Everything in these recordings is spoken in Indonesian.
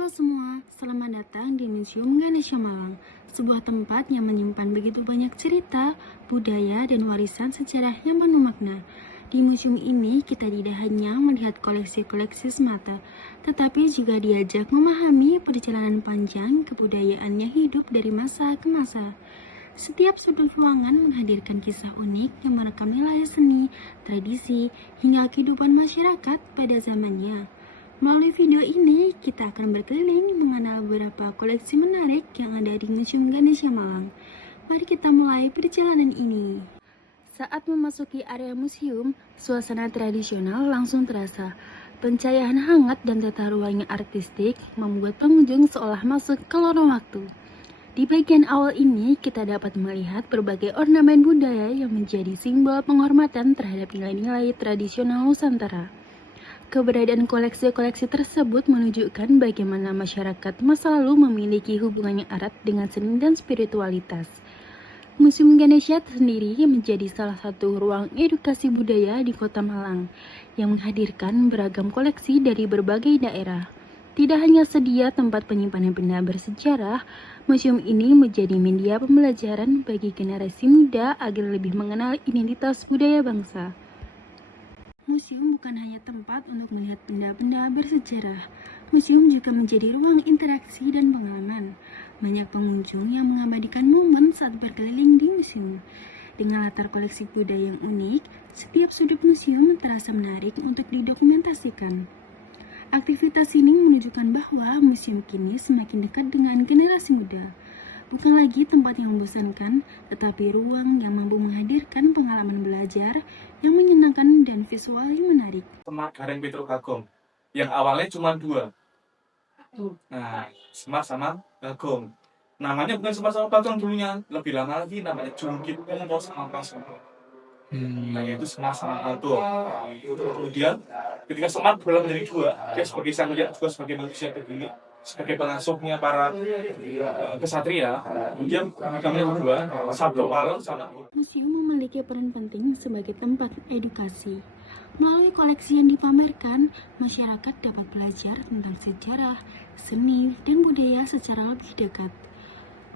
Halo semua, selamat datang di Museum Ganesha Malang, sebuah tempat yang menyimpan begitu banyak cerita, budaya, dan warisan sejarah yang penuh makna. Di museum ini kita tidak hanya melihat koleksi-koleksi semata, tetapi juga diajak memahami perjalanan panjang kebudayaan yang hidup dari masa ke masa. Setiap sudut ruangan menghadirkan kisah unik yang merekam nilai seni, tradisi, hingga kehidupan masyarakat pada zamannya. Melalui video ini, kita akan berkeliling mengenal beberapa koleksi menarik yang ada di Museum Ganesha Malang. Mari kita mulai perjalanan ini. Saat memasuki area museum, suasana tradisional langsung terasa. Pencahayaan hangat dan tata ruang yang artistik membuat pengunjung seolah masuk ke lorong waktu. Di bagian awal ini, kita dapat melihat berbagai ornamen budaya yang menjadi simbol penghormatan terhadap nilai-nilai tradisional Nusantara. Keberadaan koleksi-koleksi tersebut menunjukkan bagaimana masyarakat masa lalu memiliki hubungan yang erat dengan seni dan spiritualitas. Museum Ganesha sendiri menjadi salah satu ruang edukasi budaya di Kota Malang yang menghadirkan beragam koleksi dari berbagai daerah. Tidak hanya sedia tempat penyimpanan benda bersejarah, museum ini menjadi media pembelajaran bagi generasi muda agar lebih mengenal identitas budaya bangsa. Museum bukan hanya tempat untuk melihat benda-benda bersejarah. Museum juga menjadi ruang interaksi dan pengalaman. Banyak pengunjung yang mengabadikan momen saat berkeliling di museum. Dengan latar koleksi budaya yang unik, setiap sudut museum terasa menarik untuk didokumentasikan. Aktivitas ini menunjukkan bahwa museum kini semakin dekat dengan generasi muda. Bukan lagi tempat yang membosankan, tetapi ruang yang mampu menghadirkan pengalaman belajar yang menyenangkan dan visual yang menarik. Semar Gareng Petro Bagong, yang awalnya cuma 2. Nah, Semar sama Bagong. Namanya bukan Semar sama Bagong dulunya, lebih lama lagi namanya Junggit Pungko sama Bagong. Nah, yaitu Semar sama Bagong. Kemudian, ketika Semar berubah menjadi 2, dia sebagai sang lihat juga sebagai manusia begini, sebagai pengasuhnya para kesatria. Kemudian kami berdua, Sabdo Malam sama. Museum memiliki peran penting sebagai tempat edukasi. Melalui koleksi yang dipamerkan, masyarakat dapat belajar tentang sejarah, seni, dan budaya secara lebih dekat.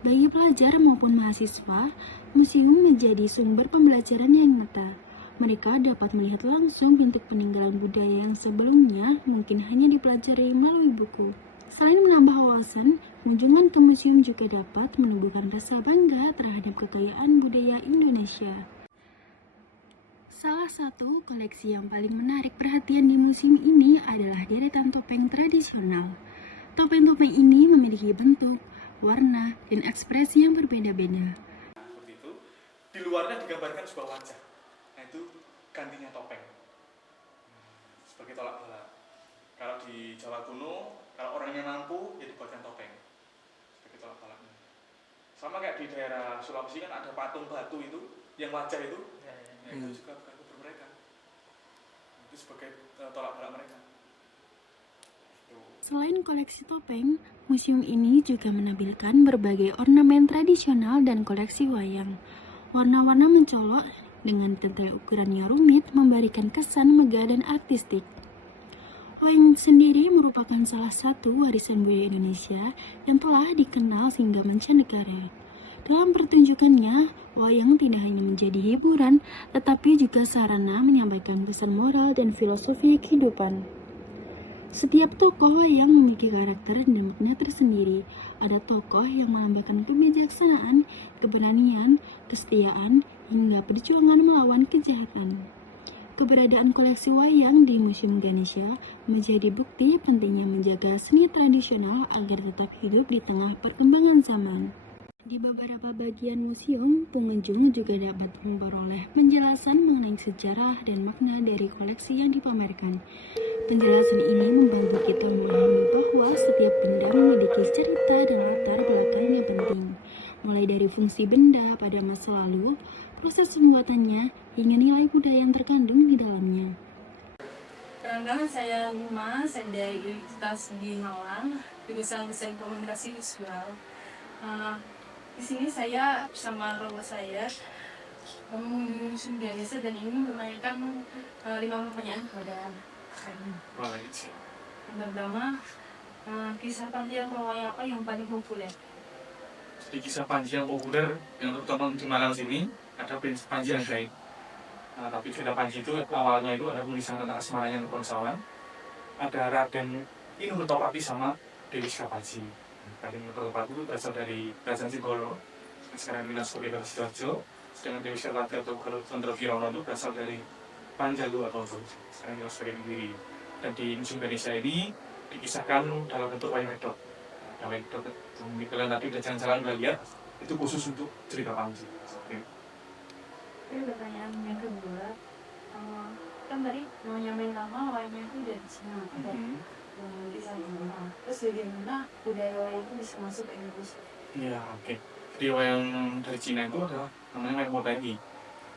Bagi pelajar maupun mahasiswa, museum menjadi sumber pembelajaran yang nyata. Mereka dapat melihat langsung bentuk peninggalan budaya yang sebelumnya mungkin hanya dipelajari melalui buku. Selain menambah wawasan, kunjungan ke museum juga dapat menumbuhkan rasa bangga terhadap kekayaan budaya Indonesia. Salah satu koleksi yang paling menarik perhatian di museum ini adalah deretan topeng tradisional. Topeng-topeng ini memiliki bentuk, warna, dan ekspresi yang berbeda-beda. Seperti itu, di luarnya digambarkan sebuah wajah, yaitu gantinya topeng sebagai tolak bala. Kalau di Jawa kuno, kalau orangnya mampu, ya dibuatkan topeng sebagai tolak balanya. Sama kayak di daerah Sulawesi kan ada patung batu itu, yang wajah itu, itu juga bukan kubur mereka, itu sebagai tolak bala mereka. Selain koleksi topeng, museum ini juga menampilkan berbagai ornamen tradisional dan koleksi wayang. Warna-warna mencolok dengan detail ukuran yang rumit memberikan kesan megah dan artistik. Wayang sendiri merupakan salah satu warisan budaya Indonesia yang telah dikenal hingga mancanegara. Dalam pertunjukannya, wayang tidak hanya menjadi hiburan, tetapi juga sarana menyampaikan pesan moral dan filosofi kehidupan. Setiap tokoh wayang memiliki karakter dan makna tersendiri. Ada tokoh yang melambangkan kebijaksanaan, keberanian, kesetiaan, hingga perjuangan melawan kejahatan. Keberadaan koleksi wayang di Museum Ganesha menjadi bukti pentingnya menjaga seni tradisional agar tetap hidup di tengah perkembangan zaman. Di beberapa bagian museum, pengunjung juga dapat memperoleh penjelasan mengenai sejarah dan makna dari koleksi yang dipamerkan. Penjelasan ini membantu kita memahami bahwa setiap benda memiliki cerita dan latar belakang yang penting, mulai dari fungsi benda pada masa lalu, proses pembuatannya, hingga nilai budaya yang terkandung di dalamnya. Perkenalkan, saya Luma, saya dari Universitas di Malang, jurusan Desain Komunikasi Visual. Di sini saya bersama keluarga saya mengunjungi Museum Ganesha dan ingin menanyakan 5 pertanyaan kepada kalian. Yang pertama, Kisah panjang wayang apa yang paling populer? Jadi kisah Panji yang populer yang terutama di Malang sini ada Panji yang gaib. Nah, tapi cerita Panji itu awalnya itu ada tulisan tentang asmaranya Nukonsawan, ada Raden Inurtopati sama Dewi Sikapanji. Raden Inurtopati itu berasal dari Kerajaan Sigoro, sekarang Minas Korea Sidoarjo, sedangkan Dewi Sikapanji atau Chandra Kirono itu berasal dari Panjalu atau sekarang Minas Korea Kediri. Dan di Museum Indonesia ini dikisahkan dalam bentuk wayang wedok. Wayang wedok mungkin kalian tadi udah jalan-jalan udah lihat, itu khusus untuk cerita Panji. Ini pertanyaan yang kedua, kan tadi namanya main lama wayangnya itu dari Cina, di sana. Terus bagaimana budaya wayang itu bisa masuk ke Indonesia? Iya, oke. Jadi wayang dari Cina itu adalah namanya wayang Motaiki.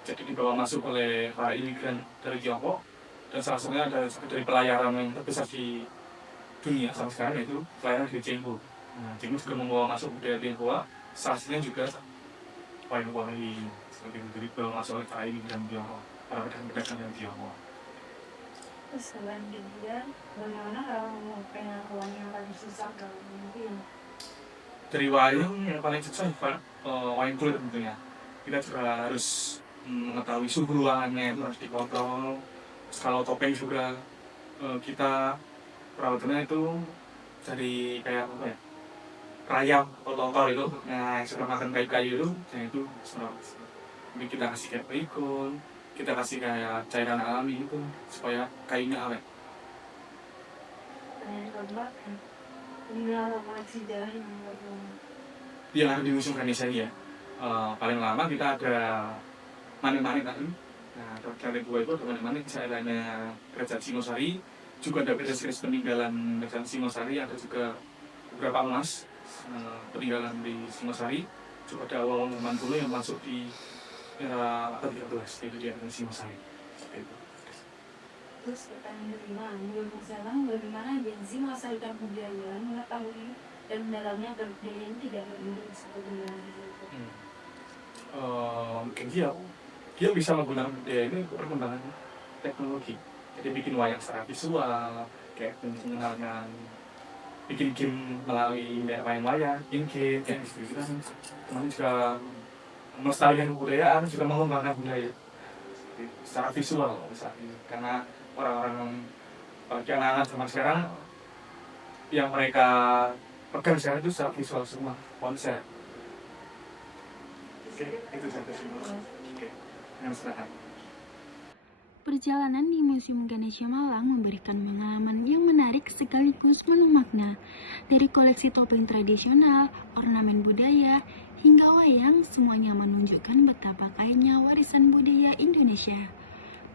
Jadi dibawa masuk oleh para imigran dari Tiongkok, dan salah satunya ada dari pelayaran yang terbesar di dunia sampai sekarang, yaitu pelayaran di Chengdu. Nah, Chengdu juga membawa masuk budaya Tionghoa, salah satunya juga wayang ini seperti itu. Jadi dibawa masuk oleh para imigran Tionghoa, para pedagang dari Tionghoa. Terus selain kemudian, bagaimana kalau pengen wayang yang paling susah kalau mungkin? Dari wayang yang paling susah wayang kulit tentunya. Kita juga harus mengetahui suhu ruangannya itu harus dikontrol. Terus kalau topeng juga kita perawatannya itu dari kayak apa ya, rayap atau tongkol itu, nah yang sudah makan kayu-kayu itu, yang itu jadi kita kasih kayak peikul, kita kasih kayak cairan alami itu supaya kayunya awet. Pertanyaan kedua, tinggal koleksi sejarah yang bagaimana? Yang ada di Museum Indonesia ya, paling lama kita ada manik-manik tadi. Nah, dari dua itu ada manik-manik daerahnya Kerajaan Singosari, juga ada beres-beres peninggalan Kerajaan Singosari, ada juga beberapa emas peninggalan di Singosari, juga ada awal Mantulo yang masuk di era abad 13, yaitu di era Singosari. Itu. Terus pertanyaan kelima, menurut Salang, bagaimana Gen Z melestarikan budaya, mengetahui dan mendalami agar budaya ini tidak berhenti seperti Mungkin dia bisa menggunakan budaya ini untuk perkembangan teknologi. Jadi bikin wayang secara visual, kayak mengenalkan bikin game melalui wayang-wayang, bikin game, kayak gitu kan. Kemudian juga melestarikan kebudayaan, juga mengembangkan budaya secara visual misalnya. Karena orang-orang anak-anak zaman sekarang yang mereka pegang sekarang itu secara visual semua, konsep. Oke, itu saja semua. Oke, yang silakan. Perjalanan di Museum Ganesha Malang memberikan pengalaman yang menarik sekaligus penuh makna. Dari koleksi topeng tradisional, ornamen budaya, hingga wayang, semuanya menunjukkan betapa kayanya warisan budaya Indonesia.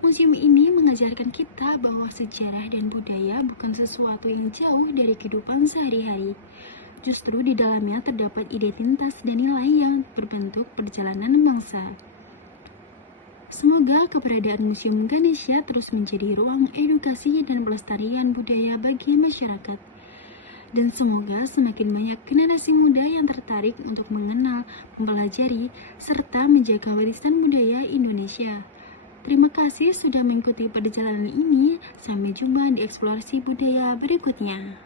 Museum ini mengajarkan kita bahwa sejarah dan budaya bukan sesuatu yang jauh dari kehidupan sehari-hari. Justru di dalamnya terdapat identitas dan nilai yang berbentuk perjalanan bangsa. Semoga keberadaan Museum Ganesha terus menjadi ruang edukasi dan pelestarian budaya bagi masyarakat. Dan semoga semakin banyak generasi muda yang tertarik untuk mengenal, mempelajari, serta menjaga warisan budaya Indonesia. Terima kasih sudah mengikuti perjalanan ini. Sampai jumpa di eksplorasi budaya berikutnya.